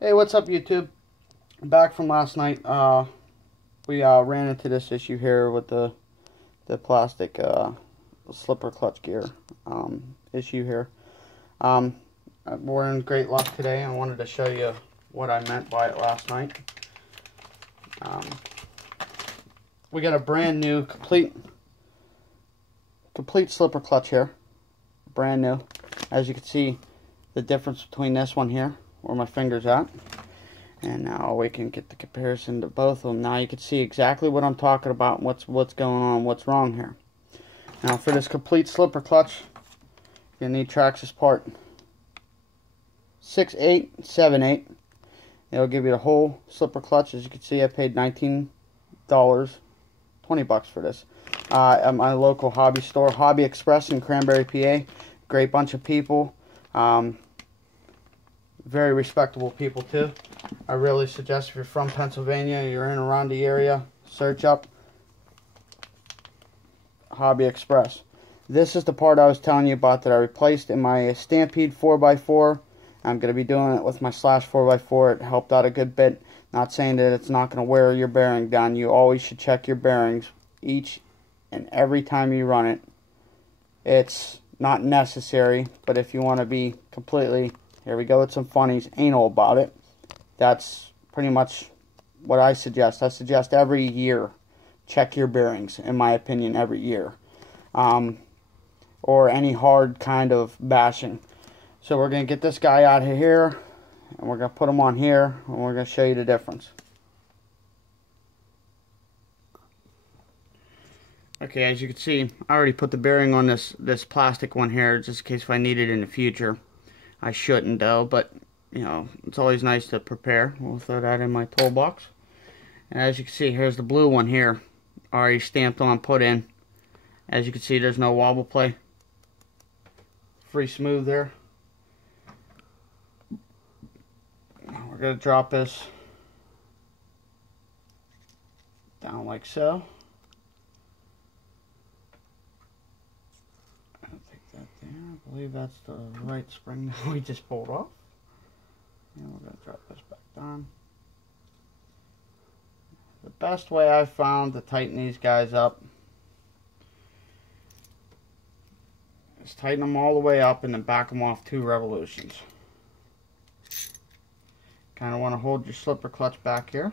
Hey, what's up, YouTube? Back from last night. We ran into this issue here with the plastic slipper clutch gear issue here. Um, we're in great luck today. I wanted to show you what I meant by it last night. We got a brand new, complete slipper clutch here, brand new. As you can see, the difference between this one here, where my finger's at, and now we can get the comparison to both of them. Now you can see exactly what I'm talking about, what's going on, what's wrong here. Now for this complete slipper clutch, you're gonna need Traxxas part 6878. It'll give you the whole slipper clutch. As you can see, I paid $19, $20 for this at my local hobby store, Hobby Express in Cranberry, PA. Great bunch of people. Very respectable people too. I really suggest, if you're from Pennsylvania, you're in around the area, search up Hobby Express. This is the part I was telling you about that I replaced in my Stampede 4x4. I'm going to be doing it with my Slash 4x4. It helped out a good bit. Not saying that it's not going to wear your bearing down. You always should check your bearings each and every time you run it. It's not necessary, but if you want to be completely, here we go with some funnies, anal about it, that's pretty much what I suggest. I suggest every year check your bearings, in my opinion, every year. Or any hard kind of bashing. So we're going to get this guy out of here, and we're going to put him on here, and we're going to show you the difference. Okay, as you can see, I already put the bearing on this plastic one here, just in case if I need it in the future. I shouldn't though, but you know, it's always nice to prepare. We'll throw that in my toolbox. And as you can see, here's the blue one here, already stamped on, put in. As you can see, there's no wobble play. Free smooth there. We're going to drop this down like so. I'll take that there. I believe that's the right spring that we just pulled off. And we're going to drop this back down. The best way I've found to tighten these guys up is tighten them all the way up and then back them off 2 revolutions. Kind of want to hold your slipper clutch back here.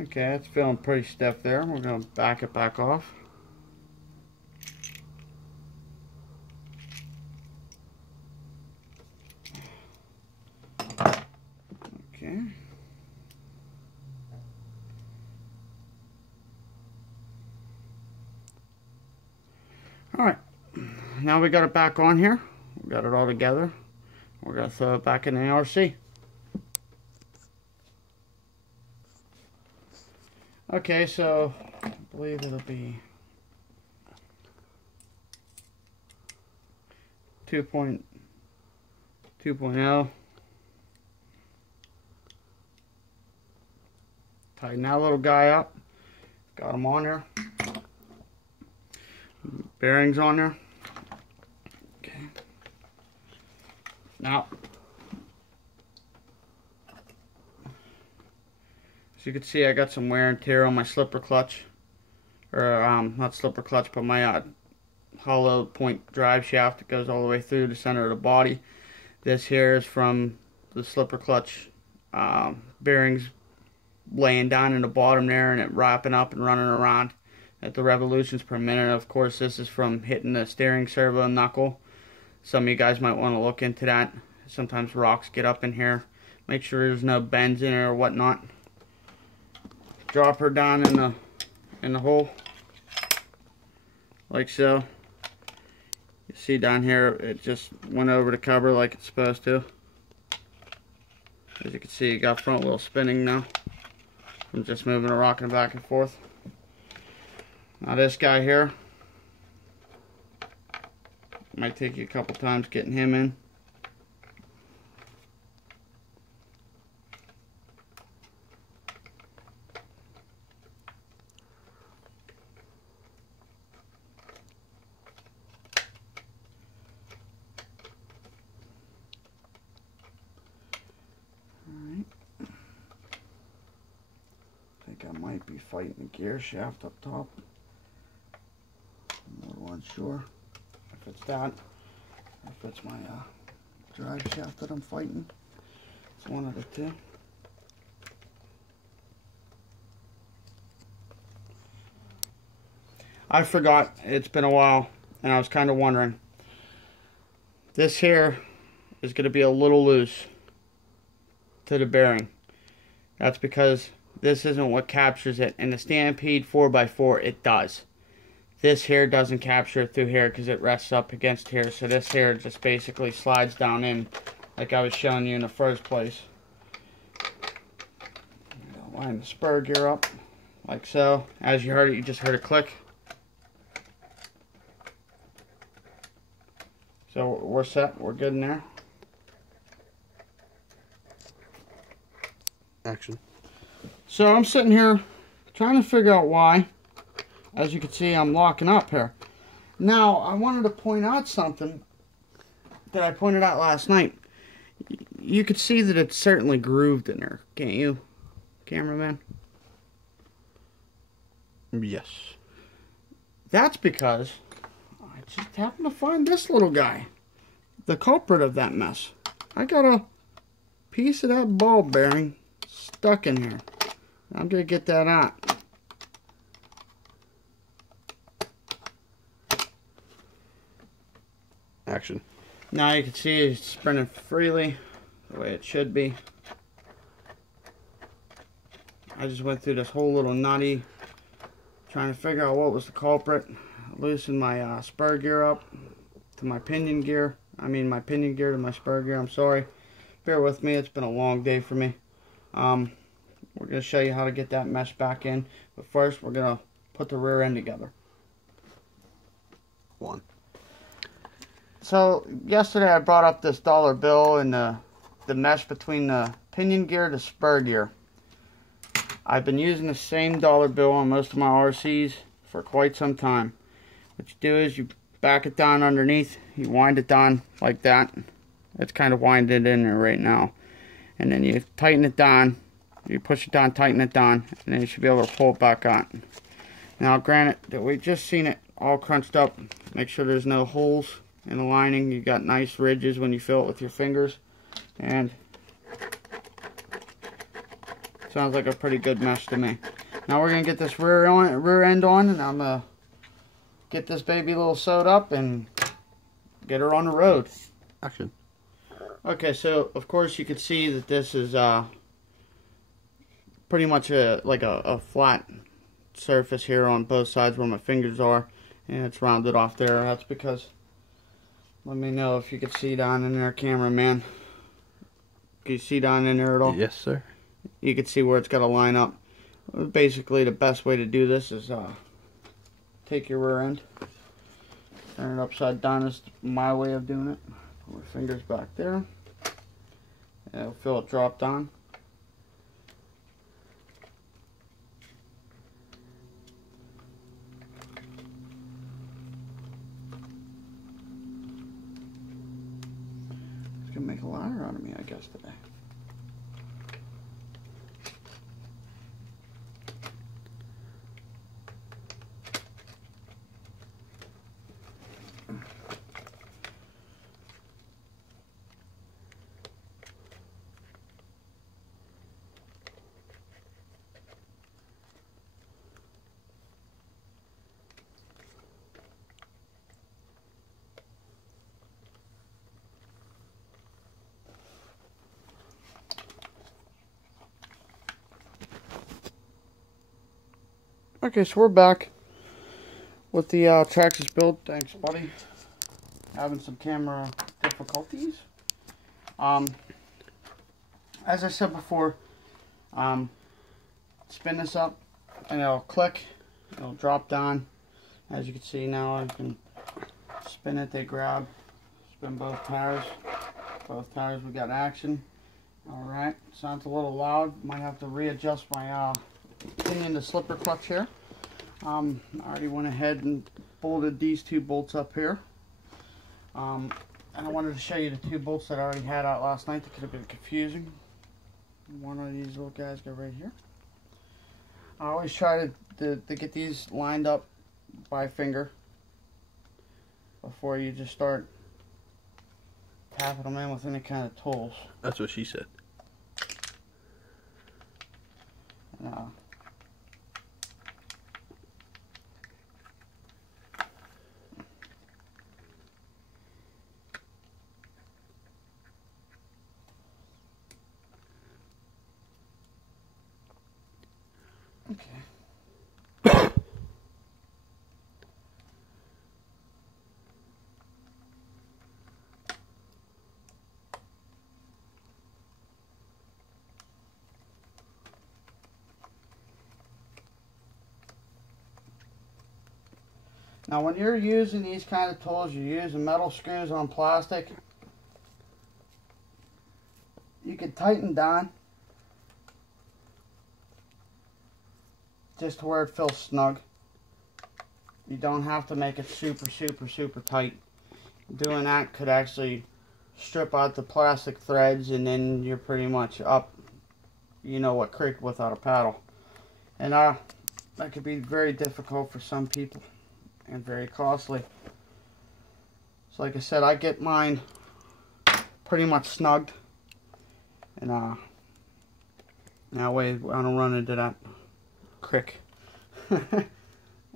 Okay, it's feeling pretty stiff there. We're going to back it back off. Okay. Alright, now we got it back on here. We got it all together. We're going to throw it back in the RC. Okay, so I believe it'll be 2.0. Tighten that little guy up. Got him on there. Bearings on there. Okay. Now, as you can see, I got some wear and tear on my slipper clutch. Or, not slipper clutch, but my hollow point drive shaft that goes all the way through the center of the body. This here is from the slipper clutch bearings laying down in the bottom there and it wrapping up and running around at the revolutions per minute. Of course, this is from hitting the steering servo knuckle. Some of you guys might want to look into that. Sometimes rocks get up in here. Make sure there's no bends in it or whatnot. Drop her down in the hole like so. You see down here, it just went over the cover like it's supposed to. As you can see, it got front wheel spinning now. I'm just moving and rocking back and forth. Now this guy here, might take you a couple times getting him in. be fighting the gear shaft up top. I'm a little unsure if it's that, or if it's my drive shaft that I'm fighting. It's one of the two. I forgot, it's been a while, and I was kind of wondering. This here is going to be a little loose to the bearing. That's because this isn't what captures it. In the Stampede 4x4, it does. This here doesn't capture it through here because it rests up against here. So this here just basically slides down in like I was showing you in the first place. Line the spur gear up like so. As you heard it, you just heard a click. So we're set, we're good in there. Action. So I'm sitting here trying to figure out why. As you can see, I'm locking up here. Now, I wanted to point out something that I pointed out last night. You could see that it's certainly grooved in there, can't you, cameraman? Yes. That's because I just happened to find this little guy, the culprit of that mess. I got a piece of that ball bearing stuck in here. I'm going to get that out. Action. Now you can see it's spinning freely the way it should be. I just went through this whole little nutty trying to figure out what was the culprit. Loosened my spur gear up to my pinion gear. My pinion gear to my spur gear. I'm sorry. Bear with me. It's been a long day for me. We're going to show you how to get that mesh back in. But first, we're going to put the rear end together. One. So, yesterday I brought up this dollar bill and the mesh between the pinion gear and the spur gear. I've been using the same dollar bill on most of my RCs for quite some time. What you do is you back it down underneath, you wind it down like that. It's kind of winded in there right now. And then you tighten it down, you push it down, tighten it down, and then you should be able to pull it back on. Now granted that we've just seen it all crunched up. Make sure there's no holes in the lining. You got nice ridges when you fill it with your fingers, and sounds like a pretty good mesh to me. Now we're gonna get this rear end on, and I'm gonna get this baby a little sewed up and get her on the road. Action. Okay, so of course you can see that this is pretty much like a flat surface here on both sides where my fingers are, and it's rounded off there. That's because, let me know if you can see down in there, cameraman. Can you see down in there at all? Yes, sir. You can see where it's got to line up. Basically, the best way to do this is take your rear end, turn it upside down. Is my way of doing it. Put my fingers back there. And it'll feel it drop down. It's gonna make a ladder out of me, I guess, today. Okay, so we're back with the Traxxas build. Thanks, buddy. Having some camera difficulties. As I said before, spin this up and it'll click. It'll drop down. As you can see now, I can spin it. They grab. Spin both tires. Both tires, we got action. All right. Sounds a little loud. Might have to readjust my pinion to slipper clutch here. I already went ahead and bolted these two bolts up here. And I wanted to show you the two bolts that I already had out last night that could have been confusing. One of these little guys go right here. I always try to get these lined up by finger before you just start tapping them in with any kind of tools. That's what she said. No. Okay. Now when you're using these kind of tools, you're using metal screws on plastic, you can tighten down just to where it feels snug. You don't have to make it super tight. Doing that could actually strip out the plastic threads, and then you're pretty much up, you know what, creek without a paddle. And that could be very difficult for some people and very costly. So like I said, I get mine pretty much snugged, and that way I don't run into that crick.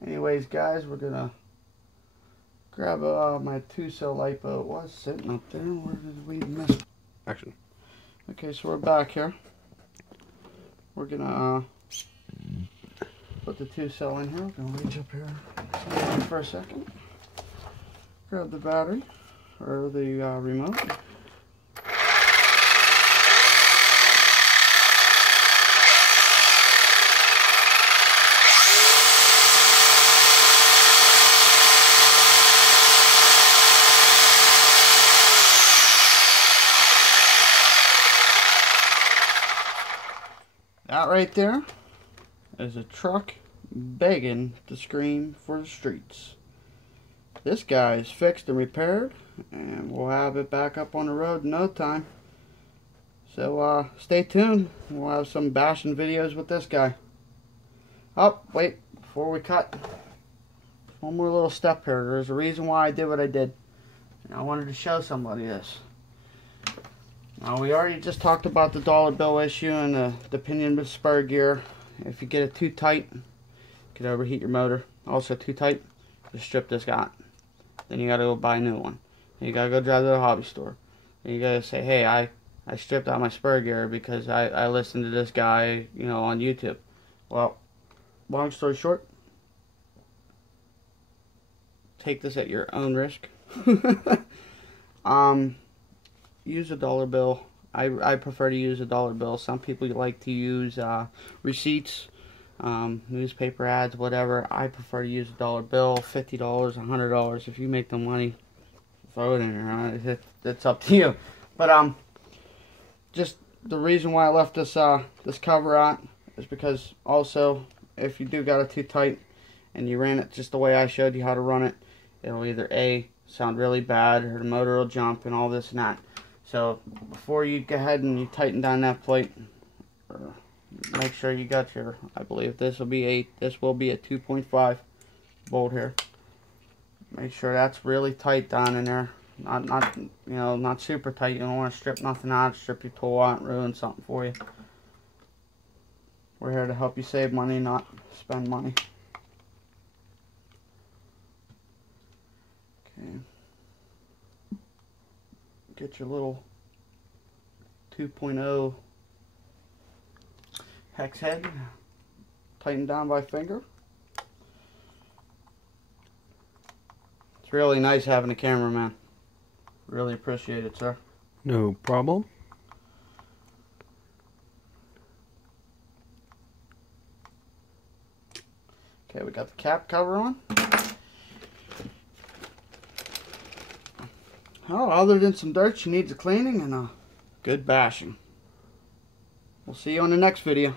Anyways, guys, we're gonna grab my 2-cell lipo. It was sitting up there. Where did we miss? Action. Okay, so we're back here. We're gonna put the 2-cell in here. We're gonna reach up here for a second. Grab the battery or the remote. That right there is a truck begging to scream for the streets. This guy is fixed and repaired, and we'll have it back up on the road in no time. So stay tuned. We'll have some bashing videos with this guy. Oh, wait, before we cut, one more little step here. There's a reason why I did what I did, and I wanted to show somebody this. Now, we already just talked about the dollar bill issue and the pinion with spur gear. If you get it too tight, it could overheat your motor. Also too tight, just strip this guy. Then you gotta go buy a new one. Then you gotta go drive to the hobby store. Then you gotta say, hey, I stripped out my spur gear because I listened to this guy, you know, on YouTube. Well, long story short, take this at your own risk. Use a dollar bill. I prefer to use a dollar bill. Some people like to use receipts, newspaper ads, whatever. I prefer to use a dollar bill. $50, $100. If you make the money, throw it in there. It's up to you. But just the reason why I left this this cover on is because also, if you do got it too tight and you ran it just the way I showed you how to run it, it'll either A, sound really bad, or the motor will jump and all this and that. So before you go ahead and you tighten down that plate, make sure you got your, I believe this will be a 2.5 bolt here. Make sure that's really tight down in there. Not you know, not super tight. You don't want to strip nothing out, strip your tool out, and ruin something for you. We're here to help you save money, not spend money. Okay. Get your little 2.0 hex head tightened down by finger. It's really nice having a cameraman. Really appreciate it, sir. No problem. Okay, we got the cap cover on. Oh, other than some dirt, she needs a cleaning and a good bashing. We'll see you on the next video.